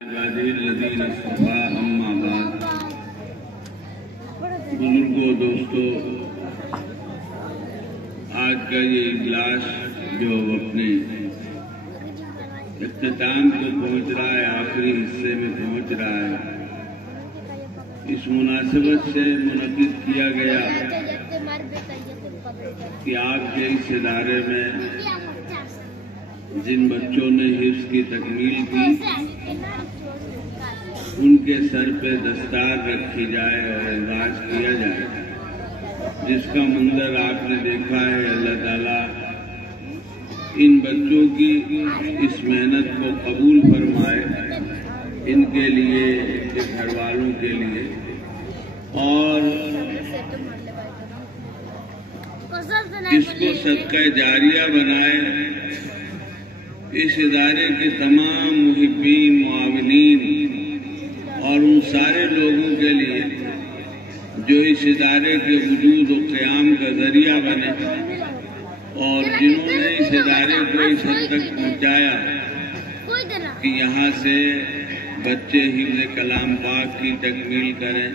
الذین اصطفیٰ اما بعد، بزرگوں دوستوں، آج کا یہ اجلاس جو اپنے اختتام کو پہنچ رہا ہے، آخری حصے میں پہنچ رہا ہے، اس مناسبت سے منعقد کیا گیا کہ آپ کے اس ادارے میں جن بچوں نے حفظ کی تکمیل کی ان کے سر پہ دستار رکھی جائے اور اعزاز کیا جائے، جس کا منظر آپ نے دیکھا ہے۔ اللہ تعالیٰ ان بچوں کی اس محنت کو قبول فرمائے، ان کے لیے، ان کے گھر والوں کے لیے، اور اس کو صدقہ جاریہ بنائے۔ اس ادارے کے تمام محبین، معاونین اور ان سارے لوگوں کے لیے جو اس ادارے کے وجود و قیام کا ذریعہ بنے اور جنہوں نے اس ادارے کو اس حد تک پہنچایا کہ یہاں سے بچے حفظ کلام پاک کی تکمیل کریں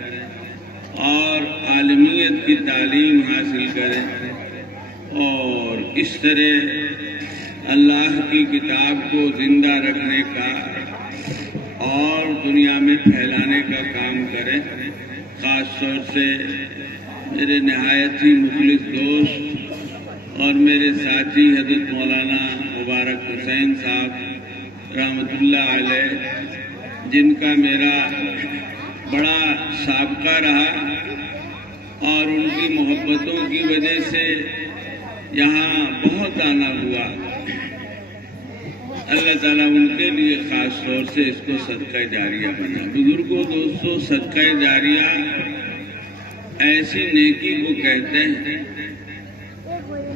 اور عالمیت کی تعلیم حاصل کریں اور اس طرح اللہ کی کتاب کو زندہ رکھنے کا اور دنیا میں پھیلانے کا کام کریں۔ خاص طور سے میرے نہایت ہی مخلص دوست اور میرے ساتھی حضرت مولانا مبارک حسین صاحب رحمۃ اللہ علیہ، جن کا میرا بڑا سابقہ رہا اور ان کی محبتوں کی وجہ سے یہاں بہت آنا ہوا۔ اللہ تعالیٰ ان کے لیے خاص طور سے اس کو صدقہ جاریہ بنا۔ بزرگوں دوستوں، صدقہ جاریہ ایسی نیکی کو کہتے ہیں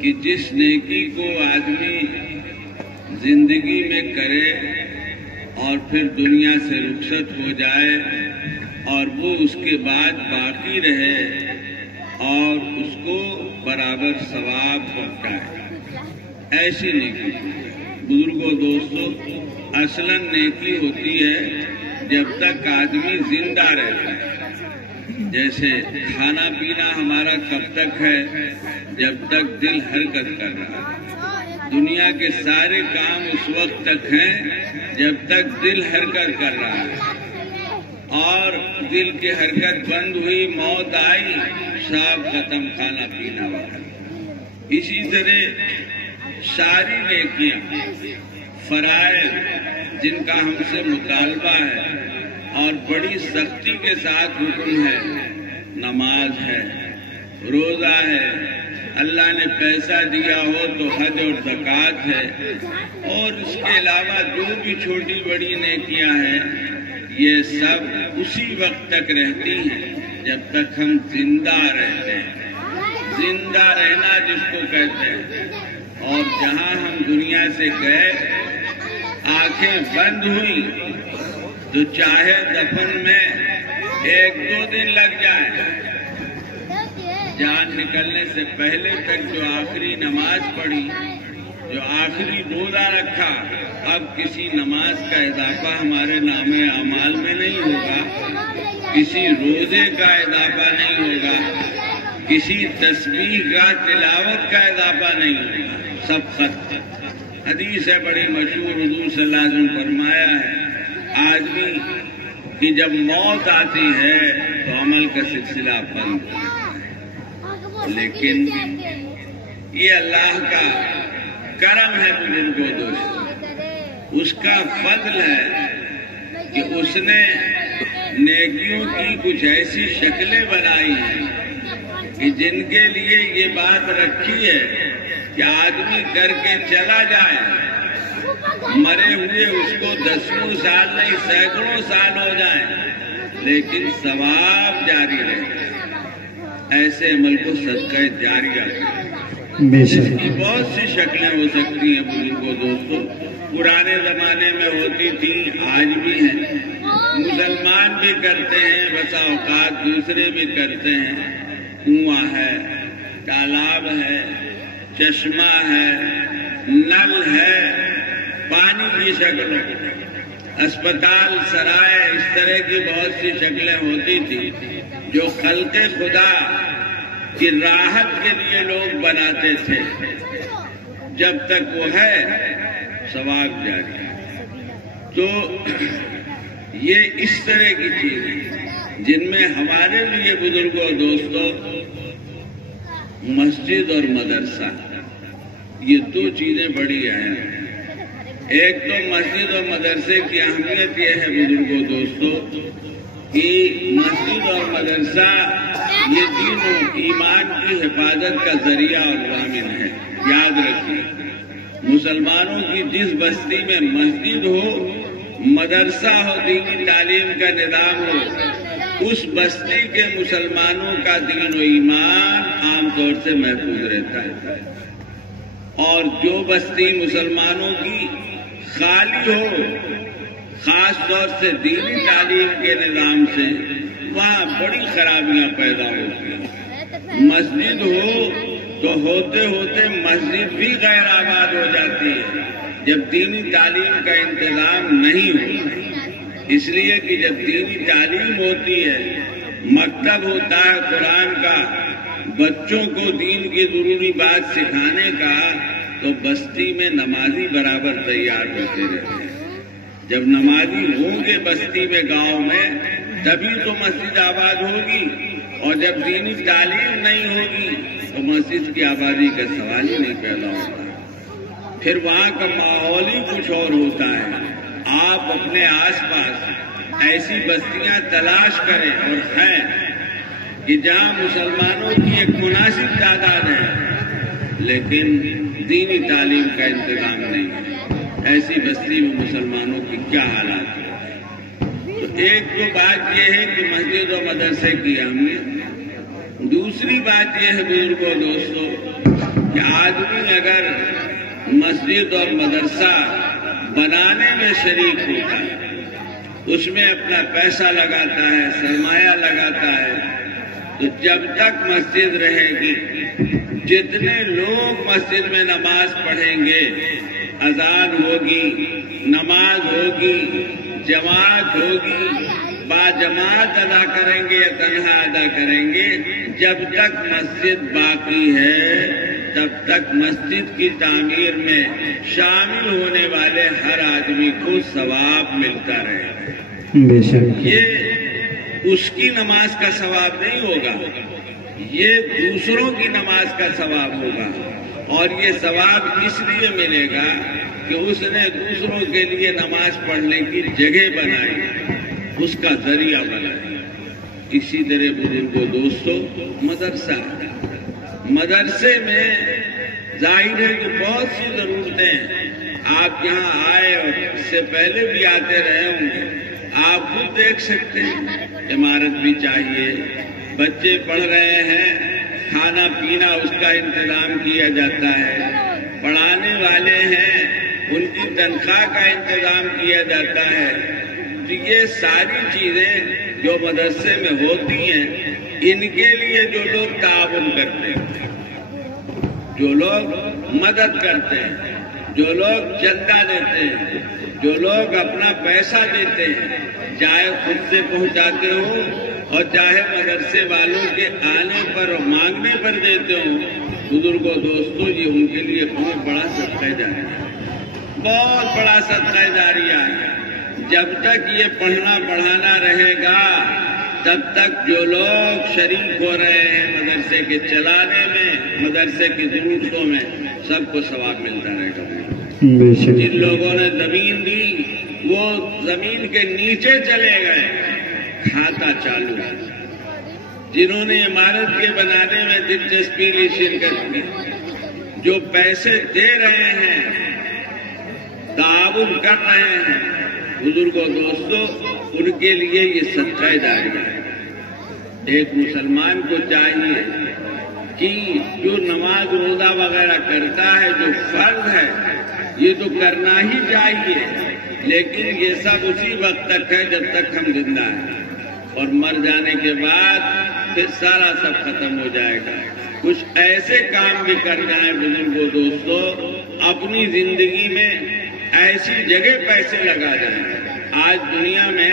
کہ جس نیکی کو آدمی زندگی میں کرے اور پھر دنیا سے رخصت ہو جائے اور وہ اس کے بعد باقی رہے اور اس کو برابر ثواب پہنچائے، ایسی نیکی۔ بزرگوں دوستوں، اصلاً نیکی ہوتی ہے جب تک آدمی زندہ رہتا ہے۔ جیسے کھانا پینا ہمارا کب تک ہے؟ جب تک دل حرکت کر رہا ہے۔ دنیا کے سارے کام اس وقت تک ہیں جب تک دل حرکت کر رہا ہے، اور دل کی حرکت بند ہوئی، موت آئی، سب ختم، کھانا پینا وغیرہ۔ اسی طرح ساری نیکیاں، فرائض جن کا ہم سے مطالبہ ہے اور بڑی سختی کے ساتھ حکم ہے، نماز ہے، روزہ ہے، اللہ نے پیسہ دیا ہو تو حج اور زکوٰۃ ہے، اور اس کے علاوہ جو بھی چھوٹی بڑی نیکیاں ہیں، یہ سب اسی وقت تک رہتی ہیں جب تک ہم زندہ رہتے ہیں۔ زندہ رہنا جس کو کہتے ہیں، اور جہاں ہم دنیا سے گئے، آنکھیں بند ہوئی تو چاہے دفن میں 1-2 دن لگ جائے، جان نکلنے سے پہلے تک جو آخری نماز پڑھی، جو آخری روزہ رکھا، اب کسی نماز کا اضافہ ہمارے نام اعمال میں نہیں ہوگا، کسی روزے کا اضافہ نہیں ہوگا، کسی تسبیح کا، تلاوت کا اضافہ نہیں ہوگا، سب ختم۔ حدیث ہے بڑی مشہور، حضور صلی اللہ علیہ وسلم فرمایا ہے، آدمی کی جب موت آتی ہے تو عمل کا سلسلہ بند ہوتا ہے، لیکن یہ اللہ کا کرم ہے بزرگوں دوستوں، اس کا فضل ہے کہ اس نے نیکیوں کی کچھ ایسی شکلیں بنائی ہیں کہ جن کے لیے یہ بات رکھی ہے کہ آدمی کر کے چلا جائے، مرے ہوئے اس کو 10 سال نہیں، سینکڑوں سال ہو جائیں، لیکن ثواب جاری رہے۔ ایسے عمل کو صدقہ جاریہ اس کی بہت سی شکلیں ہو سکتی ہیں بزرگوں دوستوں، پرانے زمانے میں ہوتی تھیں، آج بھی ہیں، مسلمان بھی کرتے ہیں، بسا اوقات دوسرے بھی کرتے ہیں۔ کنواں ہے، تالاب ہے، چشمہ ہے، نل ہے، پانی کی شکل اسپتال، سرائے، اس طرح کی بہت سی شکلیں ہوتی تھی جو خلق خدا کی راحت کے لیے لوگ بناتے تھے. جب تک وہ ہے ثواب جاری. تو یہ اس طرح کی چیزیں جن میں ہمارے لیے بزرگوں دوستوں مسجد اور مدرسہ یہ دو چیزیں بڑی اہم ہیں. ایک تو مسجد اور مدرسے کی اہمیت یہ ہے بزرگوں دوستوں کہ مسجد اور مدرسہ یہ دین و ایمان کی حفاظت کا ذریعہ اور ضامن ہے. یاد رکھیے مسلمانوں کی جس بستی میں مسجد ہو، مدرسہ ہو، دینی تعلیم کا نظام ہو، اس بستی کے مسلمانوں کا دین و ایمان عام طور سے محفوظ رہتا ہے. اور جو بستی مسلمانوں کی خالی ہو، خاص طور سے دینی تعلیم کے نظام سے، وہاں بڑی خرابیاں پیدا ہوتی ہیں. مسجد ہو تو ہوتے ہوتے مسجد بھی غیر آباد ہو جاتی ہے جب دینی تعلیم کا انتظام نہیں ہو. اس لیے کہ جب دینی تعلیم ہوتی ہے، مکتب ہوتا ہے قرآن کا، بچوں کو دین کی ضروری بات سکھانے کا، تو بستی میں نمازی برابر تیار ہوتے رہتے ہیں. جب نمازی ہوں گے بستی میں، گاؤں میں، تبھی تو مسجد آباد ہوگی. اور جب دینی تعلیم نہیں ہوگی تو مسجد کی آبادی کا سوال ہی نہیں پیدا ہوتا. پھر وہاں کا ماحول ہی کچھ اور ہوتا ہے. آپ اپنے آس پاس ایسی بستیاں تلاش کریں اور ہیں کہ جہاں مسلمانوں کی ایک مناسب تعداد ہے لیکن دینی تعلیم کا انتظام نہیں ہے. ایسی بستی میں مسلمانوں کی کیا حالات ہے؟ تو ایک تو بات یہ ہے کہ مسجد و مدرسے کی اہمیت. دوسری بات یہ ہے بزرگوں دوستوں کہ آدمی اگر مسجد اور مدرسہ بنانے میں شریک ہوتا ہے، اس میں اپنا پیسہ لگاتا ہے، سرمایہ لگاتا ہے، تو جب تک مسجد رہے گی، جتنے لوگ مسجد میں نماز پڑھیں گے، اذان ہوگی، نماز ہوگی، جماعت ہوگی، باجماعت ادا کریں گے یا تنہا ادا کریں گے، جب تک مسجد باقی ہے تب تک مسجد کی تعمیر میں شامل ہونے والے ہر آدمی کو ثواب ملتا رہے گا. بے شک یہ اس کی نماز کا ثواب نہیں ہوگا، یہ دوسروں کی نماز کا ثواب ہوگا. اور یہ ثواب اس لیے ملے گا کہ اس نے دوسروں کے لیے نماز پڑھنے کی جگہ بنائی، اس کا ذریعہ بنایا. اسی طرح بزرگوں دوستوں مدرسے میں ظاہر ہے کہ بہت سی ضرورتیں ہیں. آپ یہاں آئے اور اس سے پہلے بھی آتے رہے ہوں گے، آپ خود دیکھ سکتے ہیں. عمارت بھی چاہیے، بچے پڑھ رہے ہیں، کھانا پینا اس کا انتظام کیا جاتا ہے، پڑھانے والے ہیں ان کی تنخواہ کا انتظام کیا جاتا ہے. تو یہ ساری چیزیں جو مدرسے میں ہوتی ہیں، ان کے لیے جو لوگ تعاون کرتے ہیں، جو لوگ مدد کرتے ہیں، جو لوگ چندہ دیتے ہیں، جو لوگ اپنا پیسہ دیتے ہیں، چاہے خود سے پہنچاتے ہوں اور چاہے مدرسے والوں کے آنے پر اور مانگنے پر دیتے ہوں، بزرگوں دوستوں یہ ان کے لیے بہت بڑا صدقہ جاریہ ہے، بہت بڑا صدقہ جاریہ ہے. جب تک یہ پڑھنا پڑھانا رہے گا تب تک جو لوگ شریک ہو رہے ہیں مدرسے کے چلانے میں، مدرسے کی ضرورتوں میں، سب کو ثواب ملتا رہے گا. جن لوگوں نے زمین دی وہ زمین کے نیچے چلے گئے، کھاتا چالو ہے. جنہوں نے عمارت کے بنانے میں دلچسپی لی، شرکت کی، جو پیسے دے رہے ہیں، تعاون کر رہے ہیں، بزرگوں دوستوں ان کے لیے یہ صدقہ جاریہ ہے. ایک مسلمان کو چاہیے کہ جو نماز روزہ وغیرہ کرتا ہے، جو فرض ہے، یہ تو کرنا ہی چاہیے، لیکن یہ سب اسی وقت تک ہے جب تک ہم زندہ ہیں، اور مر جانے کے بعد پھر سارا سب ختم ہو جائے گا. کچھ ایسے کام بھی کرنا ہے بزرگوں دوستوں، اپنی زندگی میں ایسی جگہ پیسے لگا جائیں آج دنیا میں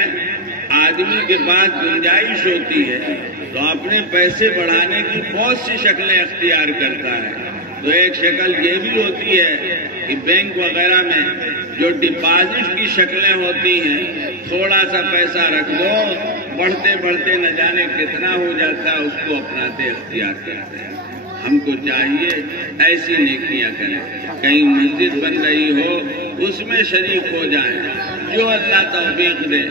آدمی کے پاس گنجائش ہوتی ہے تو اپنے پیسے بڑھانے کی بہت سی شکلیں اختیار کرتا ہے. تو ایک شکل یہ بھی ہوتی ہے کہ بینک وغیرہ میں جو ڈپازٹ کی شکلیں ہوتی ہیں، تھوڑا سا پیسہ رکھ دو، بڑھتے بڑھتے نہ جانے کتنا ہو جاتا ہے، اس کو اپناتے اختیار کرتے ہیں. ہم کو چاہیے ایسی نیکیاں کریں. کہیں مسجد بن رہی ہو اس میں شریک ہو جائیں، جو اللہ توفیق دے.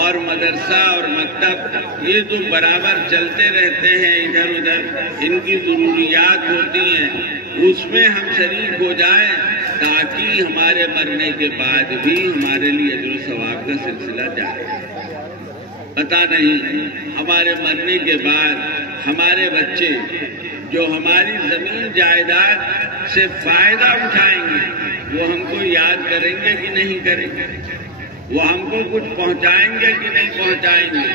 اور مدرسہ اور مکتب یہ تو برابر چلتے رہتے ہیں، ادھر ادھر ان کی ضروریات ہوتی ہیں، اس میں ہم شریک ہو جائیں تاکہ ہمارے مرنے کے بعد بھی ہمارے لیے اجر و ثواب کا سلسلہ جاری ہے. پتہ نہیں ہمارے مرنے کے بعد ہمارے بچے جو ہماری زمین جائیداد سے فائدہ اٹھائیں گے وہ ہم کو یاد کریں گے کہ نہیں کریں گے، وہ ہم کو کچھ پہنچائیں گے کہ نہیں پہنچائیں گے.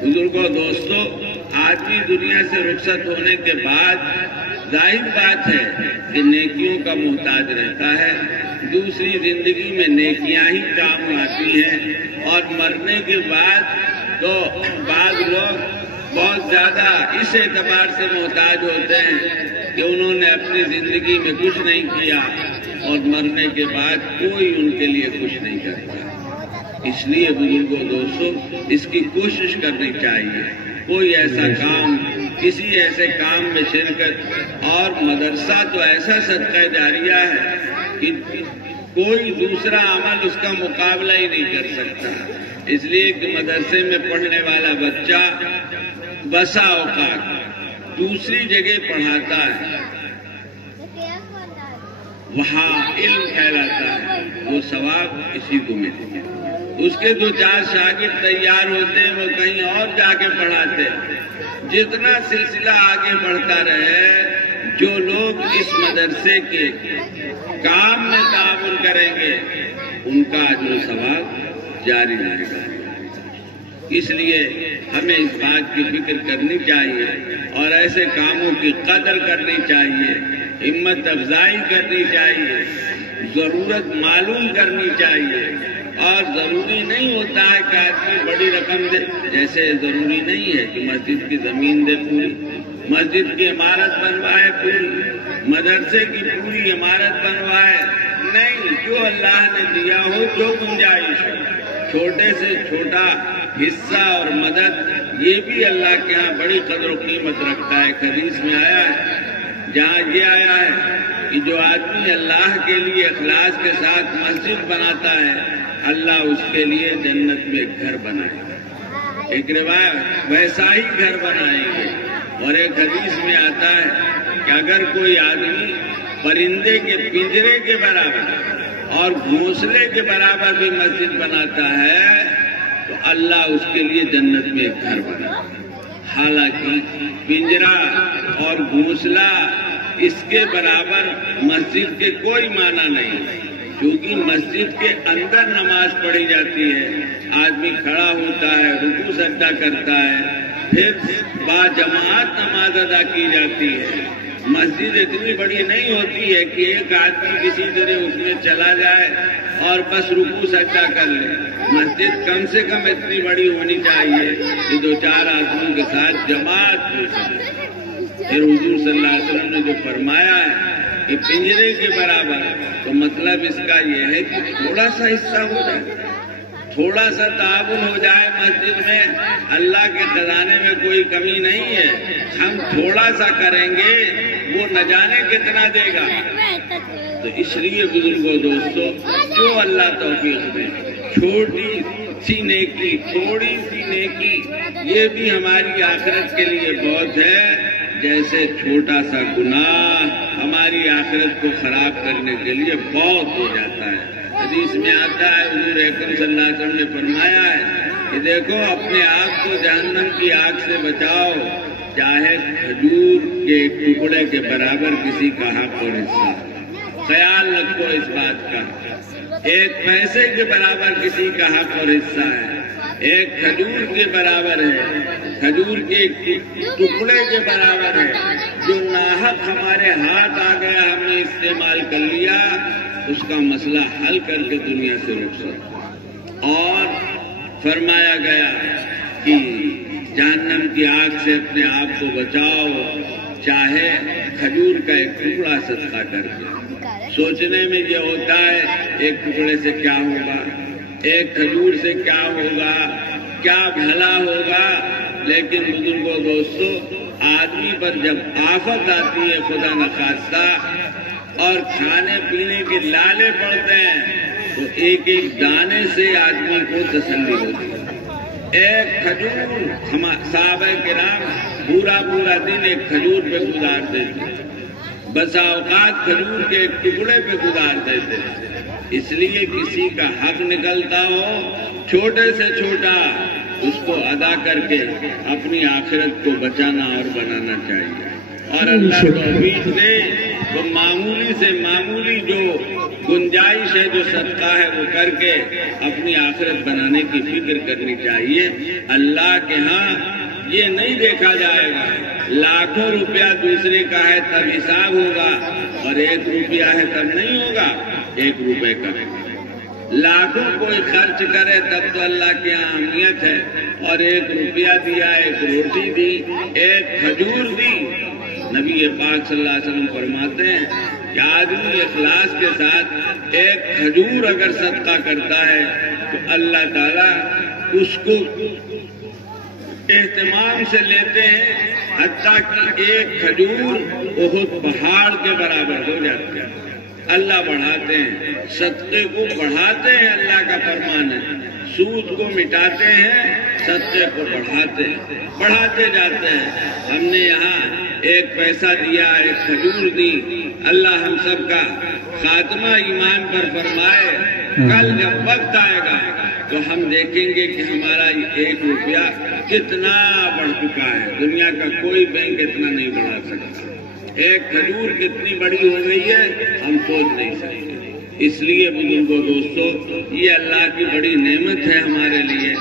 بزرگوں، دوستوں، آدمی دنیا سے رخصت ہونے کے بعد ظاہر بات ہے کہ نیکیوں کا محتاج رہتا ہے. دوسری زندگی میں نیکیاں ہی کام آتی ہیں، اور مرنے کے بعد تو بعض لوگ بہت زیادہ اس اعتبار سے محتاج ہوتے ہیں کہ انہوں نے اپنی زندگی میں کچھ نہیں کیا اور مرنے کے بعد کوئی ان کے لیے کچھ نہیں کرتا. اس لیے بزرگوں، دوستوں، اس کی کوشش کرنی چاہیے. کوئی ایسا کام، کسی ایسے کام میں شرکت، اور مدرسہ تو ایسا صدقہ جاریہ ہے کہ کوئی دوسرا عمل اس کا مقابلہ ہی نہیں کر سکتا. اس لیے کہ مدرسے میں پڑھنے والا بچہ بسا اوقات دوسری جگہ پڑھاتا ہے، وہاں علم پھیلاتا ہے، وہ ثواب اسی کو ملتا ہے. اس کے 2-4 شاگرد تیار ہوتے ہیں، وہ کہیں اور جا کے پڑھاتے ہیں. جتنا سلسلہ آگے بڑھتا رہے، جو لوگ اس مدرسے کے کام میں تعاون کریں گے ان کا اجر و ثواب جاری رہے گا. اس لیے ہمیں اس بات کی فکر کرنی چاہیے اور ایسے کاموں کی قدر کرنی چاہیے، ہمت افزائی کرنی چاہیے، ضرورت معلوم کرنی چاہیے. اور ضروری نہیں ہوتا ہے کہ آدمی بڑی رقم دے، جیسے ضروری نہیں ہے کہ مسجد کی زمین دے پوری، مسجد کی عمارت بنوائے پوری، مدرسے کی پوری عمارت بنوائے. نہیں، جو اللہ نے دیا ہو، جو گنجائش ہو، چھوٹے سے چھوٹا حصہ اور مدد، یہ بھی اللہ کے ہاں بڑی قدر و قیمت رکھتا ہے. حدیث میں آیا ہے، جہاں یہ آیا ہے کہ جو آدمی اللہ کے لیے اخلاص کے ساتھ مسجد بناتا ہے، اللہ اس کے لیے جنت میں ایک گھر بنائے گا. ایک روایت ویسا ہی گھر بنائیں گے. اور ایک حدیث میں آتا ہے کہ اگر کوئی آدمی پرندے کے پنجرے کے برابر اور گھونسلے کے برابر بھی مسجد بناتا ہے تو اللہ اس کے لیے جنت میں ایک گھر بنائے. حالانکہ پنجرا اور گھونسلہ اس کے برابر مسجد کے کوئی معنی نہیں، کیونکہ مسجد کے اندر نماز پڑھی جاتی ہے، آدمی کھڑا ہوتا ہے، رکوع سجدہ کرتا ہے، پھر با جماعت نماز ادا کی جاتی ہے. مسجد اتنی بڑی نہیں ہوتی ہے کہ ایک آدمی کسی طرح اس میں چلا جائے اور بس رکوع سجدہ کر لے. مسجد کم سے کم اتنی بڑی ہونی چاہیے کہ 2-4 آدمیوں کے ساتھ جماعت ہو سکے. پھر حضور صلی اللہ علیہ وسلم نے جو فرمایا ہے کہ پنجرے کے برابر، تو مطلب اس کا یہ ہے کہ تھوڑا سا حصہ ہو جائے، تھوڑا سا تعاون ہو جائے مسجد میں. اللہ کے خزانے میں کوئی کمی نہیں ہے، ہم تھوڑا سا کریں گے، وہ نہ جانے کتنا دے گا. تو اس لیے بزرگوں، دوستوں، جو اللہ توفیق دے، چھوٹی سی نیکی، تھوڑی سی نیکی، یہ بھی ہماری آخرت کے لیے بہت ہے. جیسے چھوٹا سا گناہ ہماری آخرت کو خراب کرنے کے لیے بہت ہو جاتا ہے. حدیث میں آتا ہے، حضور اکرم صلی اللہ علیہ وسلم نے فرمایا ہے کہ دیکھو، اپنے آپ کو جہنم کی آگ سے بچاؤ، چاہے کھجور کے ایک ٹکڑے کے برابر کسی کا حق اور حصہ. خیال رکھو اس بات کا، ایک پیسے کے برابر کسی کا حق اور حصہ ہے، ایک کھجور کے برابر ہے، کھجور کے ایک ٹکڑے کے برابر ہے. جو ناحق ہمارے ہاتھ آ گیا، ہم نے استعمال کر لیا، اس کا مسئلہ حل کر کے دنیا سے رخصت. اور فرمایا گیا کہ جہنم کی آگ سے اپنے آپ کو بچاؤ چاہے کھجور کا ایک ٹکڑا صدقہ کر کے۔ سوچنے میں یہ ہوتا ہے ایک ٹکڑے سے کیا ہوگا، ایک کھجور سے کیا ہوگا، کیا بھلا ہوگا، لیکن بزرگوں دوستو آدمی پر جب آفت آتی ہے خدا نخواستہ اور کھانے پینے کے لالے پڑتے ہیں تو ایک ایک دانے سے آدمی کو تسلی ہوتی ہے۔ ایک کھجور صحابہ کرام پورا پورا دن ایک کھجور پہ گزار دیتے، بسا اوقات کھجور کے ایک ٹکڑے پہ گزار دیتے۔ اس لیے کسی کا حق نکلتا ہو چھوٹے سے چھوٹا اس کو ادا کر کے اپنی آخرت کو بچانا اور بنانا چاہیے، اور اللہ توفیق دے تو معمولی سے معمولی جو گنجائش ہے جو صدقہ ہے وہ کر کے اپنی آخرت بنانے کی فکر کرنی چاہیے۔ اللہ کے ہاں یہ نہیں دیکھا جائے گا لاکھوں روپیہ دوسرے کا ہے تب حساب ہوگا اور 1 روپیہ ہے تب نہیں ہوگا، 1 روپے کا لاکھوں کوئی خرچ کرے تب تو اللہ کی یہاں اہمیت ہے، اور 1 روپیہ دیا، 1 روٹی دی، 1 کھجور دی۔ نبی پاک صلی اللہ علیہ وسلم فرماتے ہیں کہ آدمی اخلاص کے ساتھ 1 کھجور اگر صدقہ کرتا ہے تو اللہ تعالیٰ اس کو اہتمام سے لیتے ہیں، حتیٰ کہ 1 کھجور احد پہاڑ کے برابر ہو جاتی ہے۔ اللہ بڑھاتے ہیں، صدقے کو بڑھاتے ہیں، اللہ کا فرمان ہے، سود کو مٹاتے ہیں، صدقے کو بڑھاتے جاتے ہیں۔ ہم نے یہاں 1 پیسہ دیا، 1 کھجور دی، اللہ ہم سب کا خاتمہ ایمان پر فرمائے۔ کل جب وقت آئے گا تو ہم دیکھیں گے کہ ہمارا 1 روپیہ کتنا بڑھ چکا ہے، دنیا کا کوئی بینک اتنا نہیں بڑھا سکتا۔ 1 کھجور کتنی بڑی ہو گئی ہے ہم سوچ نہیں سکتے۔ اس لیے بزرگوں دوستو یہ اللہ کی بڑی نعمت ہے ہمارے لیے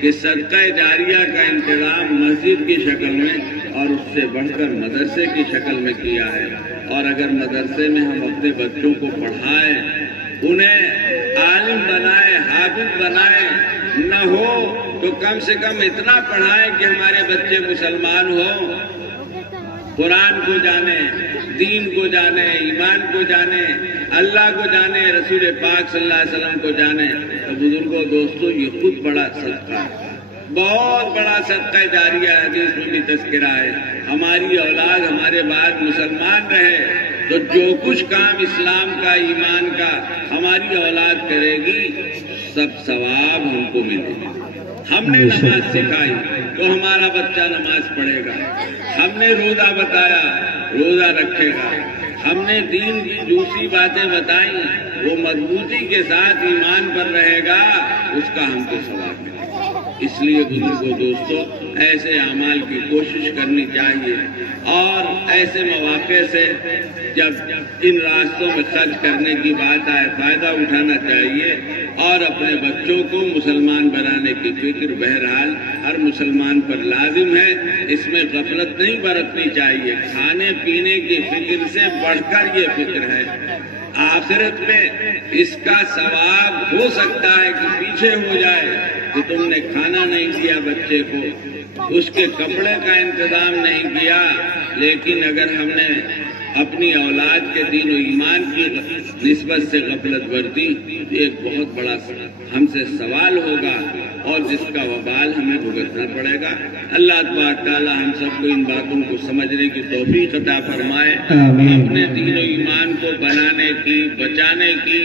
کہ صدقہ جاریہ کا انتظام مسجد کی شکل میں اور اس سے بڑھ کر مدرسے کی شکل میں کیا ہے، اور اگر مدرسے میں ہم اپنے بچوں کو پڑھائیں، انہیں عالم بنائیں، حافظ بنائیں، نہ ہو تو کم سے کم اتنا پڑھائیں کہ ہمارے بچے مسلمان ہوں، قرآن کو جانے، دین کو جانے، ایمان کو جانے، اللہ کو جانے، رسول پاک صلی اللہ علیہ وسلم کو جانے۔ تو بزرگوں دوستو یہ خود بڑا صدقہ ہے، بہت بڑا صدقہ جاریہ ہے، حدیث میں بھی تذکرہ ہے۔ ہماری اولاد ہمارے بعد مسلمان رہے تو جو کچھ کام اسلام کا، ایمان کا ہماری اولاد کرے گی سب ثواب ہم کو ملے گا۔ ہم نے نماز سکھائی تو ہمارا بچہ نماز پڑھے گا، ہم نے روزہ بتایا روزہ رکھے گا، ہم نے دین کی دوسری باتیں بتائیں وہ مضبوطی کے ساتھ ایمان پر رہے گا، اس کا ہم کو ثواب ملے گا۔ اس لیے بزرگوں دوستو ایسے اعمال کی کوشش کرنی چاہیے، اور ایسے مواقع سے جب ان راستوں میں خرچ کرنے کی بات آئے فائدہ اٹھانا چاہیے، اور اپنے بچوں کو مسلمان بنانے کی فکر بہرحال ہر مسلمان پر لازم ہے، اس میں غفلت نہیں برتنی چاہیے۔ کھانے پینے کی فکر سے بڑھ کر یہ فکر ہے، آخرت میں اس کا ثواب ہو سکتا ہے کہ پیچھے ہو جائے کہ تم نے کھانا نہیں دیا بچے کو، اس کے کپڑے کا انتظام نہیں کیا، لیکن اگر ہم نے اپنی اولاد کے دین و ایمان کی نسبت سے غفلت برتی تو ایک بہت بڑا ہم سے سوال ہوگا اور جس کا وبال ہمیں بھگتنا پڑے گا۔ اللہ تبارک تعالیٰ ہم سب کو ان باتوں کو سمجھنے کی توفیق عطا فرمائے، اپنے دین و ایمان کو بنانے کی، بچانے کی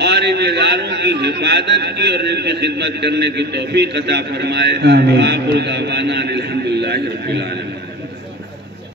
اور ان اداروں کی حفاظت کی اور ان کی خدمت کرنے کی توفیق عطا فرمائے۔ وآخر دعوانا الحمدللہ رب العالمین۔